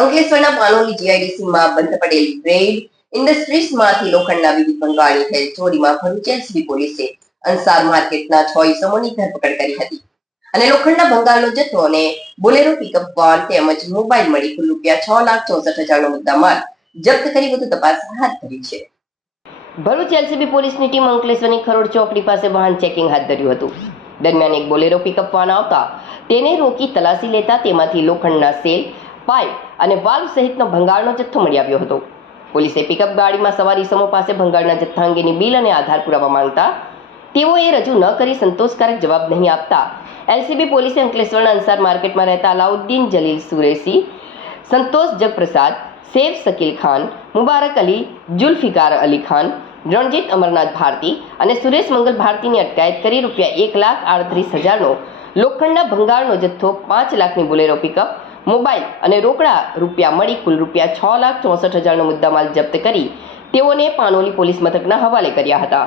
અંકલેશ્વરના પાનોલી જીઆઈડીસીમાં બંધ પડેલ ગ્રેડ ઇન્ડસ્ટ્રીઝમાંથી લોખંડના વિવિધ ભંગારની થયેલ ચોરીમાં ભરૂચ એલસીબી પોલીસે અંસાર માર્કેટના 6 ઇસમોની ધરપકડ કરી હતી અને લોખંડના ભંગારનો જથ્થો અને બોલેરો પિકઅપ વાન તેમજ મોબાઈલ મળી કુલ ₹6,64,000નો મુદ્દામાલ જપ્ત કરી વધુ તપાસ હાથ ધરી છે. ભરૂચ એલસીબી પોલીસની ટીમ અંકલેશ્વરની ખરોડ ચોકડી પાસે વાહન ચેકિંગ હાથ ધર્યું હતું. દરમિયાન એક બોલેરો પિકઅપ વાન આવતા તેને રોકી તલાશી લેતા તેમાંથી લોખંડના સેલ, પાઇપ અને વાલ્વ સહિતનો ભંગારનો જથ્થો મળી આવ્યો હતો. પોલીસે પિકઅપ ગાડીમાં સવાર ઇસમો પાસે ભંગારના જથ્થા અંગેની બિલ અને આધાર પુરાવા માંગતા તેઓએ રજૂ ન કરી સંતોષકારક જવાબ નહીં આપતા એલસીબી પોલીસે અંકલેશ્વરના અંસાર માર્કેટમાં રહેતા અલાઉદ્દીન જલીલ સુરેશી, સંતોષ જગપ્રસાદ, સૈફ શકીલ ખાન, મુબારક અલી, જુલ્ફિકાર અલી ખાન, રણજીત અમરનાથ ભારતી અને સુરેશ મંગલ ભારતીની અટકાયત કરી ₹1,38,000નો લોખંડના ભંગારનો જથ્થો, 5 લાખની બોલેરો પિકઅપ, મોબાઈલ અને રોકડા રૂપિયા મળી કુલ ₹6,64,000નો મુદ્દામાલ જપ્ત કરી તેઓને પાનોલી પોલીસ મથકના હવાલે કર્યા હતા.